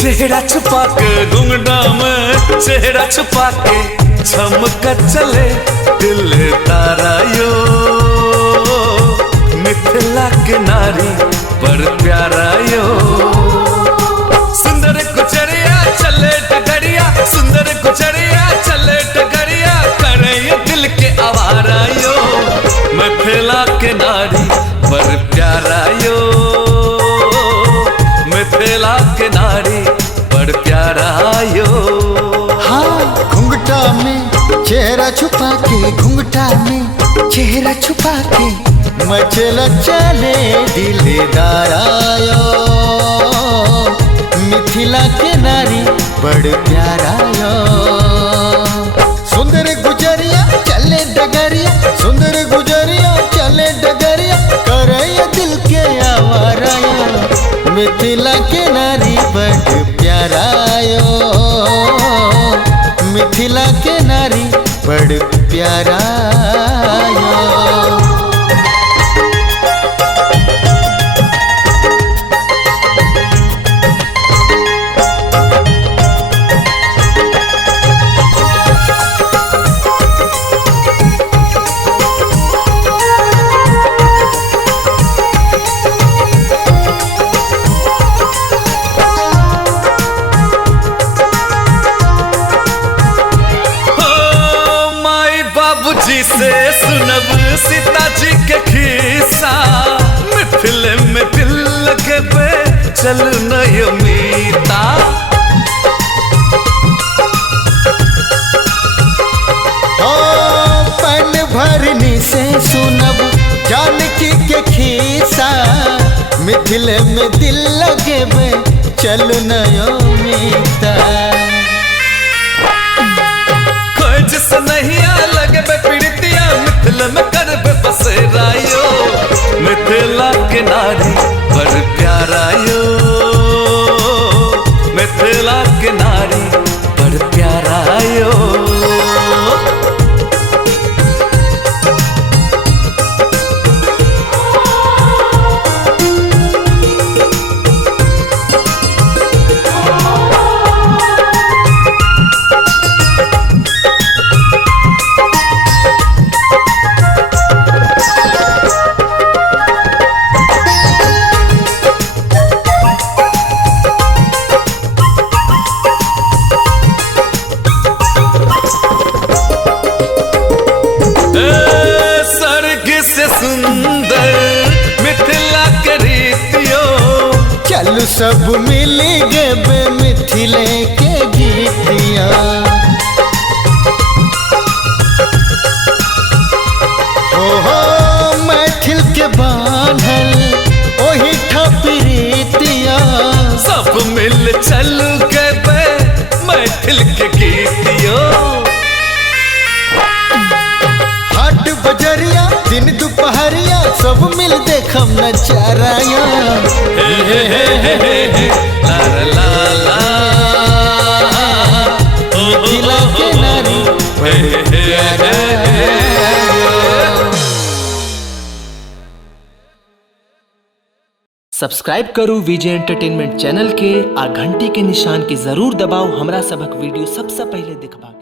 चेहरा छुपा के घुंघटा में चेहरा छुपा के चमक चले दिल तारा यो मिथिला के नारी पर प्यारा यो सुंदर गुजरिया चले डगरिया सुंदर गुजरिया चले डगरिया करे ये दिल के आवारा यो मिथिला के नारी पर प्यारा यो मिथिला के नारी पर प्यारा यो। हाँ घुंघटा में चेहरा छुपा के घुंघटा में चेहरा छुपा के मचला चले दिलदारायो मिथिला के नारी बड़ प्यारायो सुंदर गुजरिया चले डगरिया सुंदर गुजरिया चले डगरिया करे दिल के आवारायो मिथिला के नारी बड़ प्यारायो मिथिला के नारी बड़ प्यारायो। जी से सुनब सीता जी के खिस्सा मिथिले में दिल लगे पे चल नयो मीता पन भरनी से सुनब जानकी के खिस्सा मिथिले में दिल लगे पे चल नयो मीता जिसे नहीं लगे बे पीड़ितिया मिथिला में कर बे बसेरा यो मिथिला के नारी पर प्यारा यो मिथिला के नारी पर प्यारा यो। सुंदर मिथिला के रीतियो चल सब मिल गए मिथिले के गीतिया हो मैथिल के बान्हल ओही ठपरीतिया सब मिल चल गए मैथिल के गीतियो हाट बजरिया दिन दोपहरिया सब मिल देखम नचाराया ला ला ला मिथिला के नारी बड़ प्यारा। सब्सक्राइब करू विजय एंटरटेनमेंट चैनल के आ घंटी के निशान के जरूर दबाओ हमरा सबक वीडियो सबसे पहले देखबा।